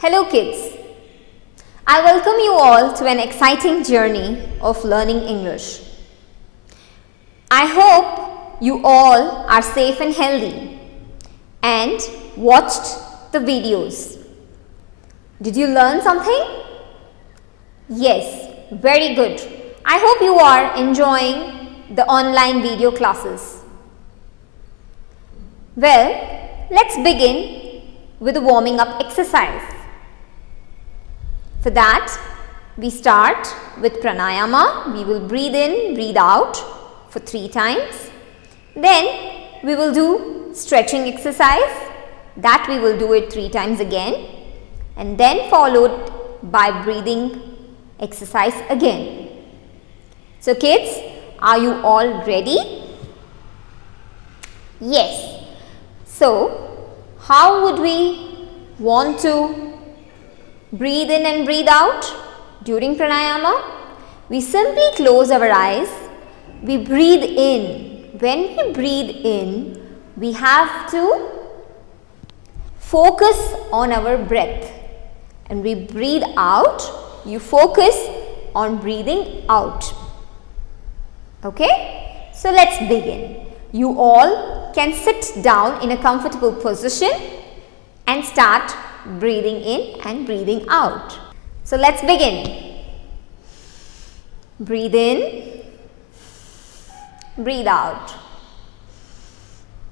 Hello kids, I welcome you all to an exciting journey of learning English. I hope you all are safe and healthy and watched the videos. Did you learn something? Yes, very good. I hope you are enjoying the online video classes. Well, let's begin with a warming up exercise. For that, we start with pranayama. We will breathe in, breathe out for 3 times. Then we will do stretching exercise. That we will do it 3 times again. And then followed by breathing exercise again. So kids, are you all ready? Yes. So, how would we want to breathe in and breathe out during pranayama? We simply close our eyes, we breathe in. When we breathe in, we have to focus on our breath, and we breathe out, you focus on breathing out. Okay? So let's begin. You all can sit down in a comfortable position and start breathing in and breathing out. So let's begin. Breathe in, breathe out.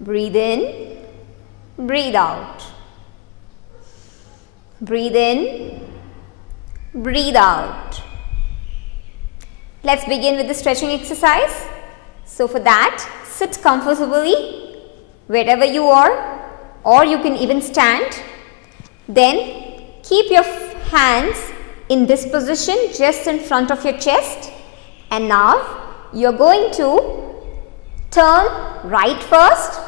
Breathe in, breathe out. Breathe in, breathe out. Let's begin with the stretching exercise. So for that, sit comfortably wherever you are, or you can even stand. Then keep your hands in this position just in front of your chest, and now you are going to turn right first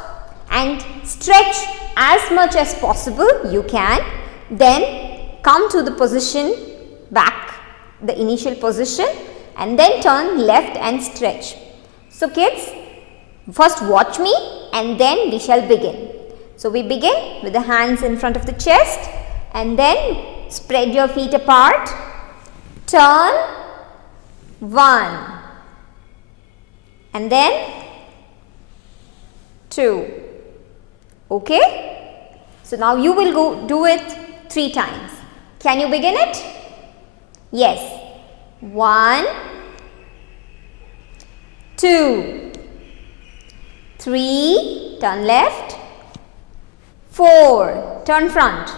and stretch as much as possible you can. Then come to the position back, the initial position, and then turn left and stretch. So kids, first watch me and then we shall begin. So we begin with the hands in front of the chest and then spread your feet apart. Turn 1 and then 2. Okay? So now you will go do it 3 times. Can you begin it? Yes. 1, 2, 3, turn left. 4, turn front.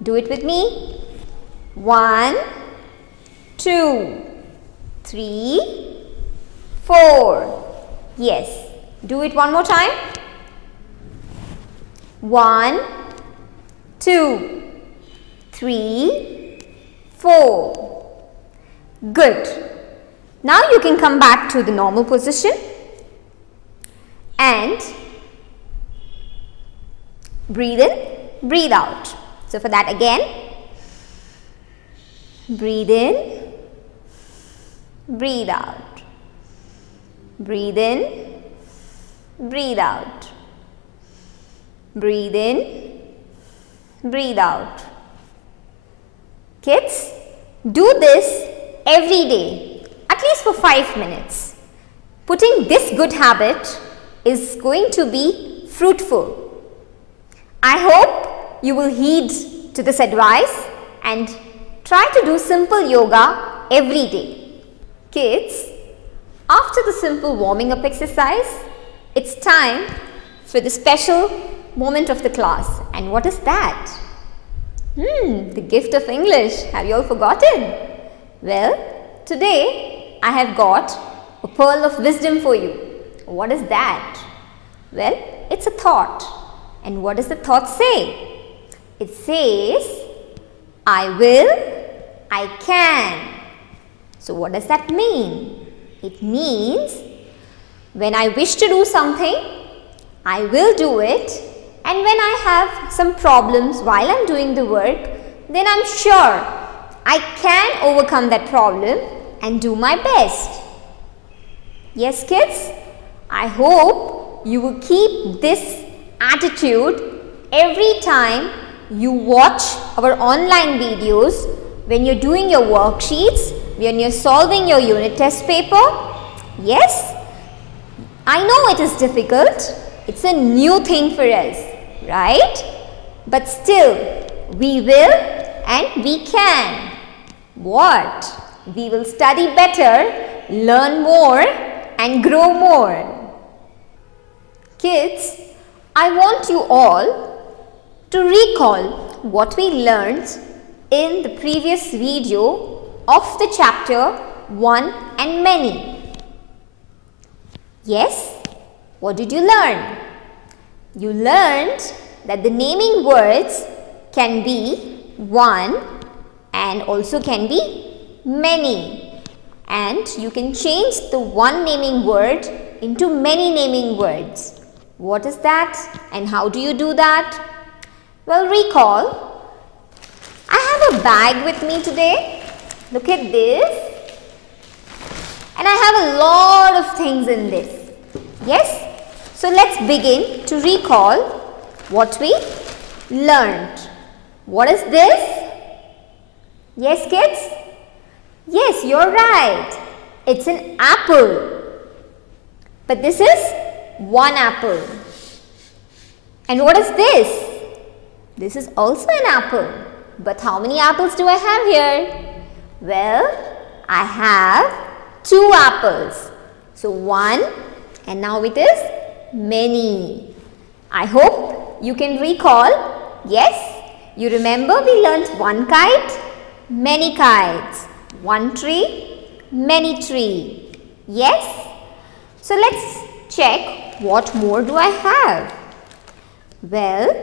Do it with me. 1, 2, 3, 4. Yes. Do it one more time. 1, 2, 3, 4. Good. Now you can come back to the normal position and breathe in, breathe out. So for that again, breathe in, breathe out. Breathe in, breathe out. Breathe in, breathe out. Kids, do this every day, at least for 5 minutes. Putting this good habit is going to be fruitful. I hope you will heed to this advice and try to do simple yoga every day. Kids, after the simple warming up exercise, it's time for the special moment of the class. And what is that? The gift of English. Have you all forgotten? Well, today I have got a pearl of wisdom for you. What is that? Well, it's a thought. And what does the thought say? It says, I will, I can. So what does that mean? It means, when I wish to do something, I will do it. And when I have some problems while I am doing the work, then I am sure I can overcome that problem and do my best. Yes kids, I hope you will keep this attitude every time you watch our online videos when you're doing your worksheets, when you're solving your unit test paper? Yes? I know it is difficult. It's a new thing for us, right? But still, we will and we can. What? We will study better, learn more and grow more. Kids, I want you all to recall what we learned in the previous video of the chapter One and Many. Yes? What did you learn? You learned that the naming words can be one and also can be many. And you can change the one naming word into many naming words. What is that and how do you do that? Well, recall, I have a bag with me today. Look at this. And I have a lot of things in this. Yes? So let's begin to recall what we learned. What is this? Yes, kids? Yes, you're right. It's an apple. But this is one apple. And what is this? This is also an apple. But how many apples do I have here? Well, I have two apples. So one, and now it is many. I hope you can recall. Yes, you remember we learnt one kite, many kites. One tree, many tree. Yes? So let's check what more do I have. Well,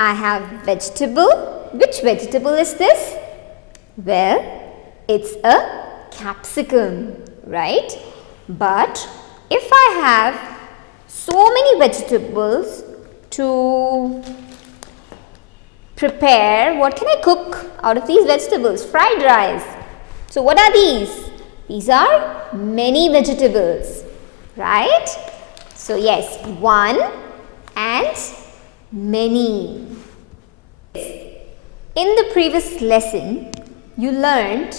I have vegetable. Which vegetable is this? Well, it's a capsicum, right? But if I have so many vegetables to prepare, what can I cook out of these vegetables? Fried rice. So what are these? These are many vegetables, right? So yes, one and many. In the previous lesson, you learned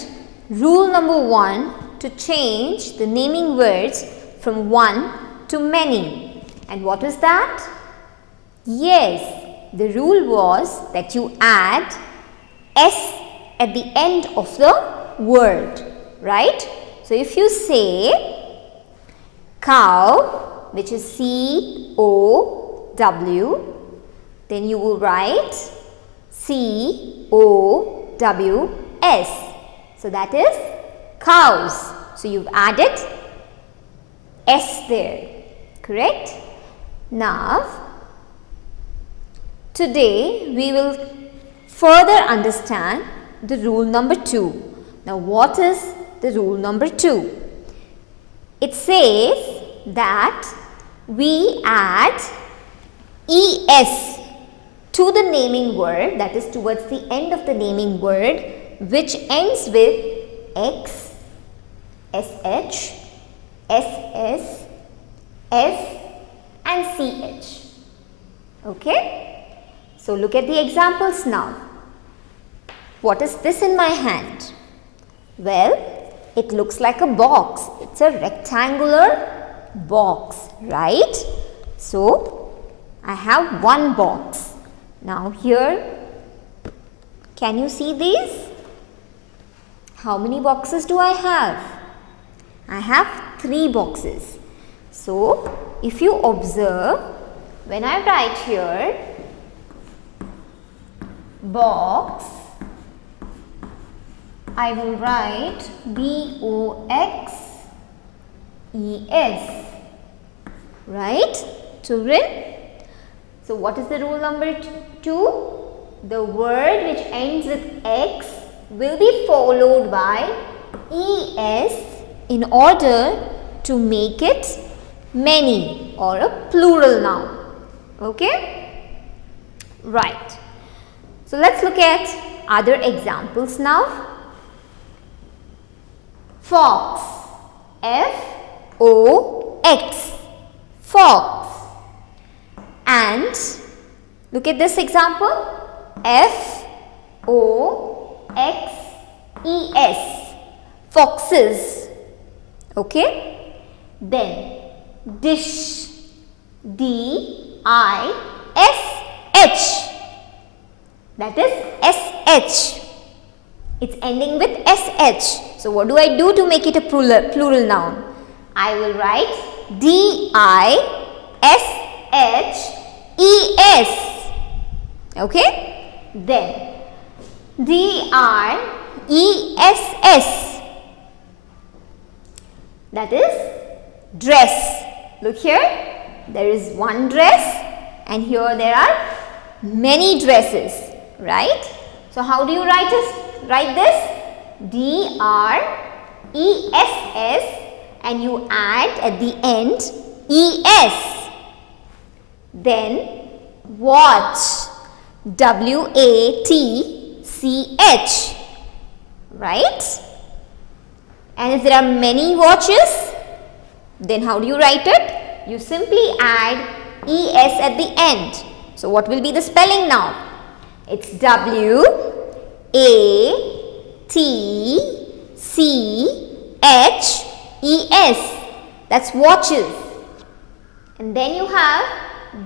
rule number 1 to change the naming words from one to many. And what was that? Yes, the rule was that you add S at the end of the word, right? So if you say cow, which is C-O-W, then you will write C-O-W-S. So that is cows. So you've added S there, correct? Now, today we will further understand the rule number 2. Now, what is the rule number 2? It says that we add ES to the naming word, that is towards the end of the naming word, which ends with X, SH, SS, S and CH. Okay? So, look at the examples now. What is this in my hand? Well, it looks like a box. It's a rectangular box, right? So, I have one box. Now here, can you see these? How many boxes do I have? I have 3 boxes. So, if you observe, when I write here, box, I will write B-O-X-E-S, right, children? So, what is the rule number 2? The word which ends with X will be followed by ES in order to make it many or a plural noun. Okay? Right. So, let's look at other examples now. Fox, F-O-X, fox. And look at this example, O-X-E-S, foxes. Okay? Then dish, D-I-S-H, that is S-H. It's ending with S-H. So what do I do to make it a plural noun? I will write D-I-S-H-E-S. Okay? Then D-R-E-S-S, that is dress. Look here, there is one dress and here there are many dresses, right? So how do you write this? D-R-E-S-S and you add at the end E-S. Then watch, W-A-T-C-H, right? And if there are many watches, then how do you write it? You simply add E-S at the end. So what will be the spelling now? It's W-A-T-C-H-E-S. That's watches. And then you have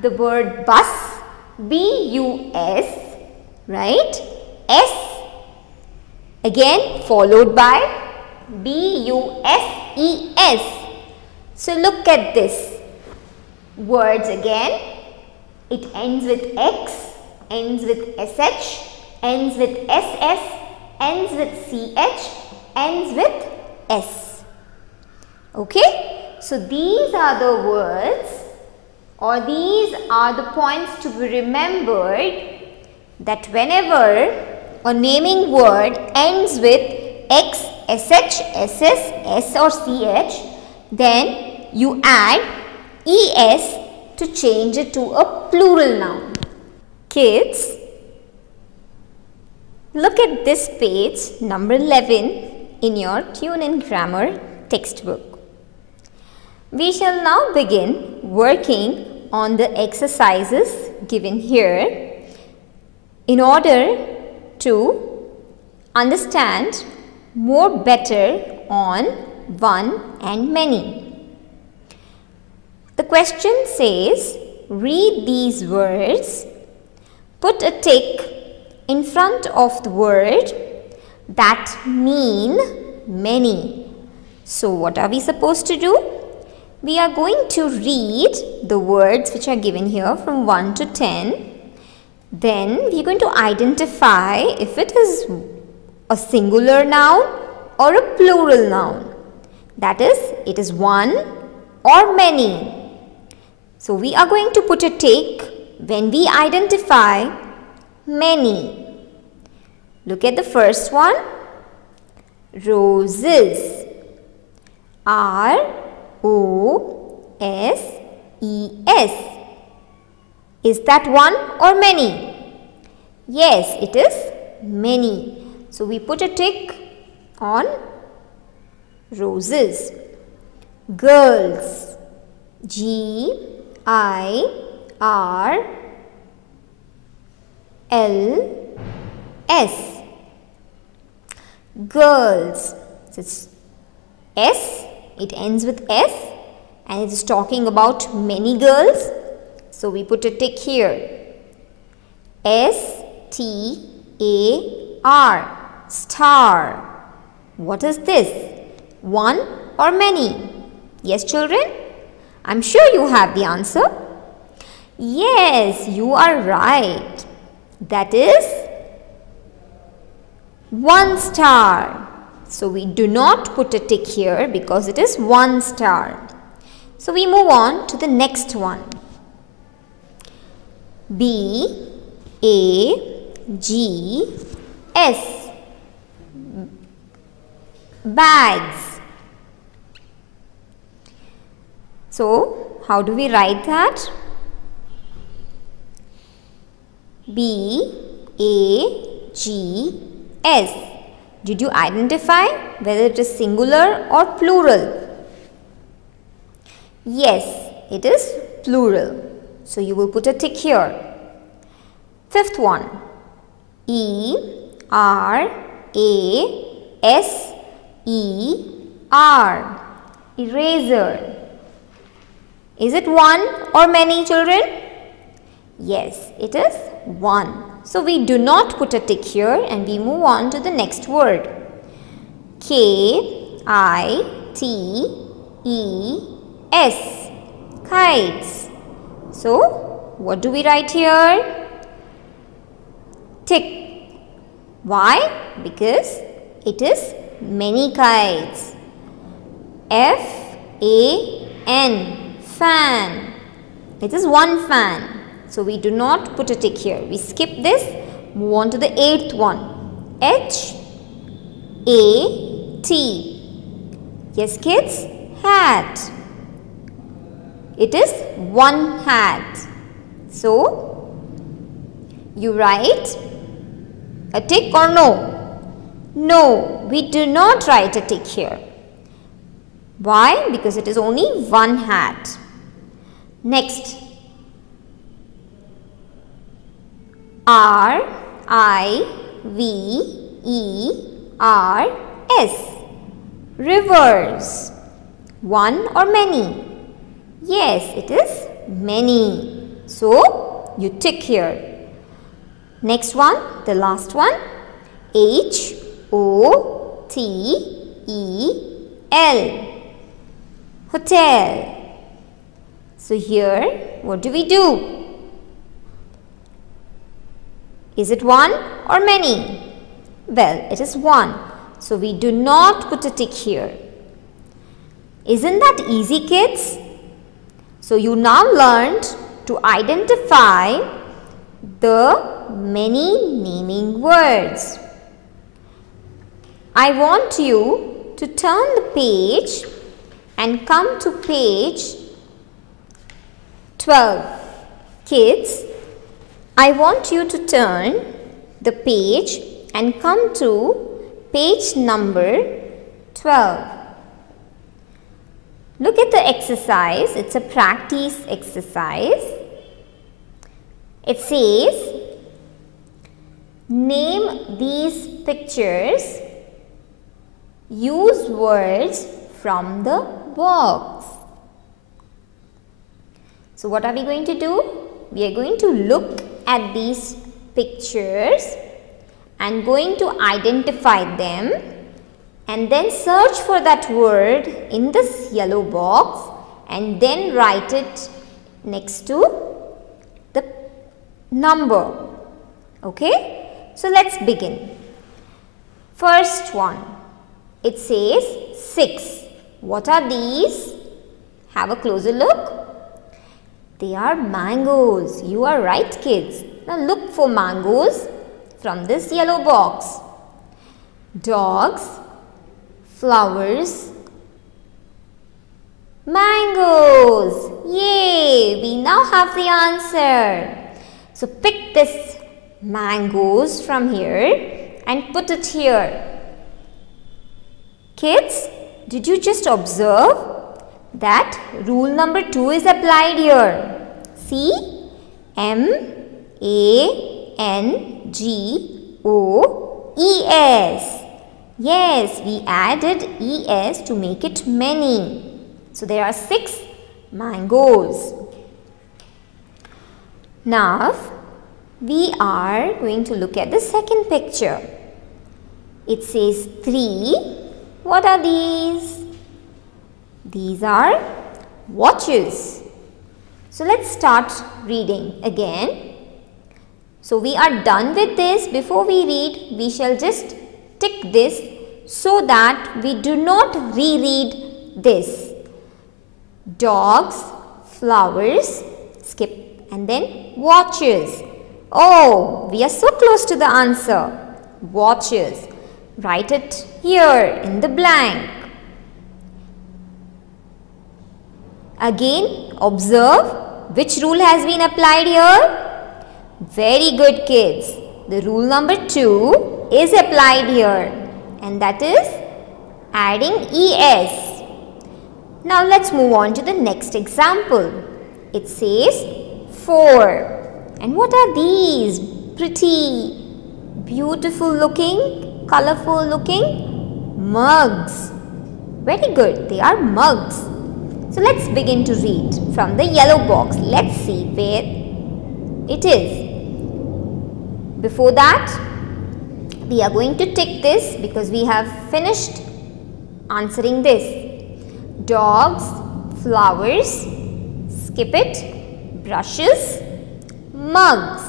the word bus, B-U-S, right? S again followed by B-U-S-E-S. So look at this. Words again. It ends with X, ends with SH, ends with SS, ends with CH, ends with S. Okay? So these are the words, or these are the points to be remembered, that whenever a naming word ends with X, SH, SS, S or CH, then you add ES to change it to a plural noun. Kids, look at this page number 11 in your Tune-in Grammar textbook. We shall now begin working on the exercises given here in order to understand more better on one and many. The question says, read these words, put a tick in front of the word that mean many. So what are we supposed to do? We are going to read the words which are given here from 1 to 10. Then we are going to identify if it is a singular noun or a plural noun. That is, it is one or many. So we are going to put a tick when we identify many. Look at the first one. Roses. R-O-S-E-S. Is that one or many? Yes, it is many. So we put a tick on roses. Girls. G-I-R-L-S. Girls. So it's S, it ends with S and it is talking about many girls. So we put a tick here. S-T-A-R. Star. What is this? One or many? Yes, children? I'm sure you have the answer. Yes, you are right. That is one star. So we do not put a tick here because it is one star. So we move on to the next one. B-A-G-S. Bags. So how do we write that? B-A-G-S. Did you identify whether it is singular or plural? Yes, it is plural. So you will put a tick here. Fifth one. E-L-E-P-H-A-N-T. R-A-S-E-R. Eraser. Is it one or many, children? Yes, it is one. So we do not put a tick here and we move on to the next word. K-I-T-E-S. Kites. So what do we write here? Tick. Why? Because it is many kites. F-A-N. Fan. It is one fan. So we do not put a tick here. We skip this. Move on to the eighth one. H-A-T. Yes, kids? Hat. It is one hat. So you write a tick or no? No, we do not write a tick here. Why? Because it is only one hat. Next. R-I-V-E-R-S. Rivers. One or many? Yes, it is many. So, you tick here. Next one, the last one. H-O-T-E-L. Hotel. So here, what do we do? Is it one or many? Well, it is one. So we do not put a tick here. Isn't that easy, kids? So you now learned to identify the many naming words. I want you to turn the page and come to page 12. Kids, I want you to turn the page and come to page number 12. Look at the exercise. It's a practice exercise. It says, name these pictures. Use words from the box. So what are we going to do? We are going to look at these pictures and going to identify them and then search for that word in this yellow box and then write it next to the number. Okay? So let's begin. First one. It says 6. What are these? Have a closer look. They are mangoes. You are right, kids. Now look for mangoes from this yellow box. Dogs, flowers, mangoes. Yay! We now have the answer. So pick this mangoes from here and put it here. Kids, did you just observe that rule number 2 is applied here? See? M-A-N-G-O-E-S. Yes, we added E-S to make it many. So there are 6 mangoes. Now, we are going to look at the second picture. It says 3. What are these? These are watches. So let's start reading again. So we are done with this. Before we read, we shall just tick this so that we do not reread this. Dogs, flowers, skip, and then watches. Oh, we are so close to the answer. Watches. Write it here in the blank. Again, observe which rule has been applied here. Very good, kids. The rule number 2 is applied here, and that is adding ES. Now let's move on to the next example. It says 4. And what are these pretty, beautiful looking, colorful looking mugs. Very good, they are mugs. So let's begin to read from the yellow box. Let's see where it is. Before that, we are going to tick this because we have finished answering this. Dogs, flowers, skip it, brushes, mugs.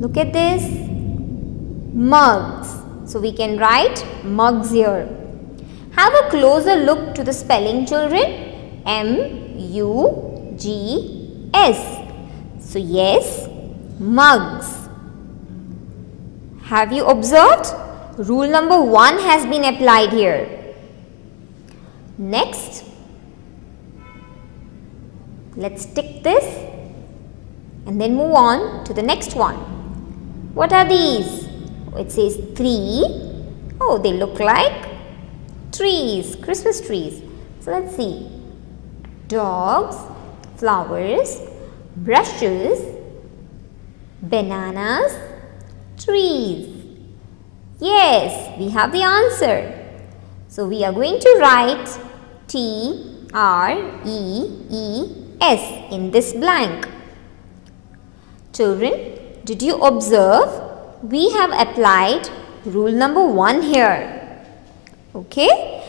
Look at this, mugs. So we can write mugs here. Have a closer look to the spelling, children. M-U-G-S. So yes, mugs. Have you observed? Rule number 1 has been applied here. Next, let's tick this and then move on to the next one. What are these? It says 3. Oh, they look like trees, Christmas trees. So let's see. Dogs, flowers, brushes, bananas, trees. Yes, we have the answer. So we are going to write T-R-E-E-S in this blank. Children, did you observe? We have applied rule number 1 here. Okay,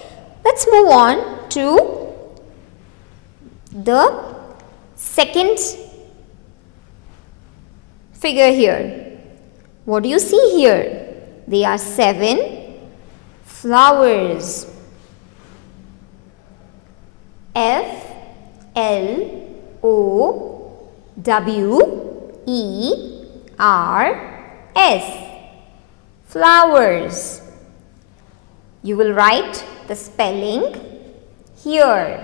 let's move on to the second figure here. What do you see here? They are 7 flowers. F-L-O-W-E-R-S. Flowers. You will write the spelling here.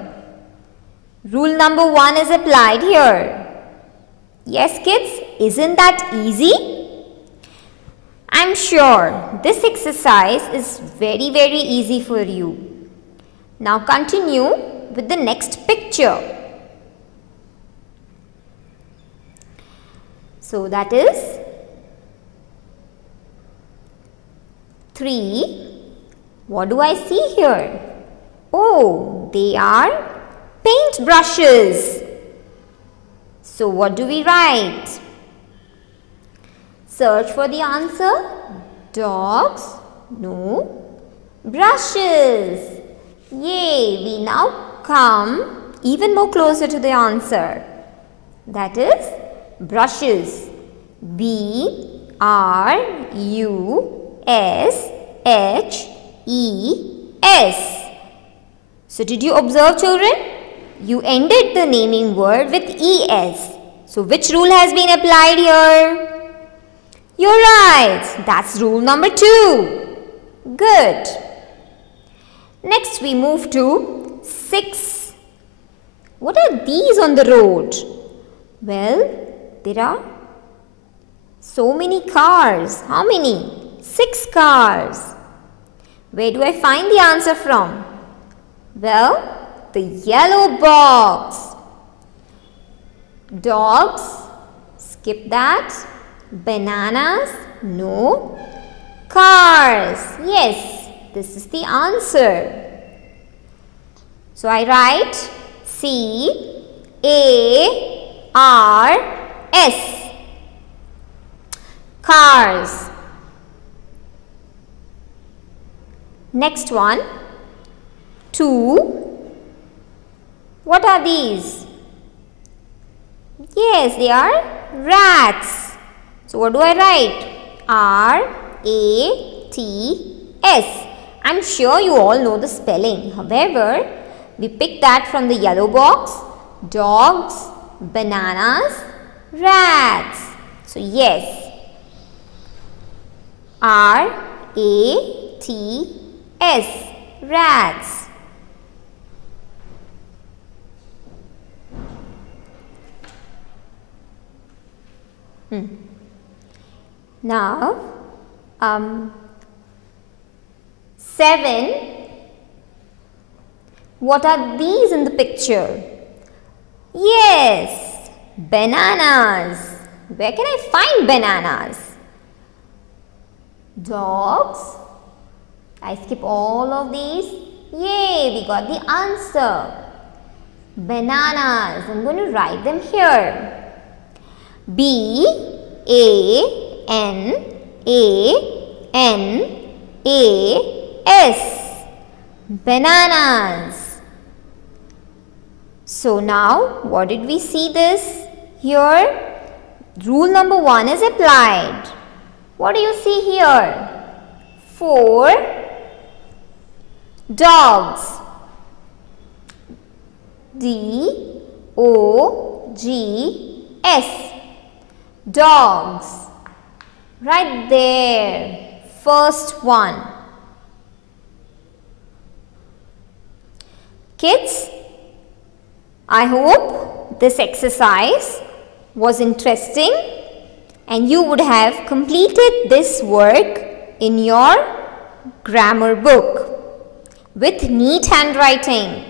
Rule number 1 is applied here. Yes, kids, isn't that easy? I'm sure this exercise is very easy for you. Now continue with the next picture. So that is 3. What do I see here? Oh, they are paint brushes. So what do we write? Search for the answer. Dogs, no. Brushes. Yay, we now come even more closer to the answer. That is brushes. B-R-U-S-H-E-S. So did you observe, children? You ended the naming word with E-S. So which rule has been applied here? You're right. That's rule number 2. Good. Next we move to 6. What are these on the road? Well, there are so many cars. How many? 6 cars. Where do I find the answer from? Well, the yellow box. Dogs, skip that. Bananas, no. Cars, yes, this is the answer. So I write C-A-R-S. Cars. Next one, 2. What are these? Yes, they are rats. So what do I write? R-A-T-S. I'm sure you all know the spelling. However, we picked that from the yellow box. Dogs, bananas, rats. So yes. R-A-T-S. Rats. Now, 7. What are these in the picture? Yes, bananas. Where can I find bananas? Dogs. I skip all of these. Yay, we got the answer. Bananas. I'm going to write them here. B-A-N-A-N-A-S. Bananas. So now, what did we see this here? Rule number 1 is applied. What do you see here? 4 dogs. D-O-G-S. Dogs. Right there. First one. Kids, I hope this exercise was interesting and you would have completed this work in your grammar book with neat handwriting.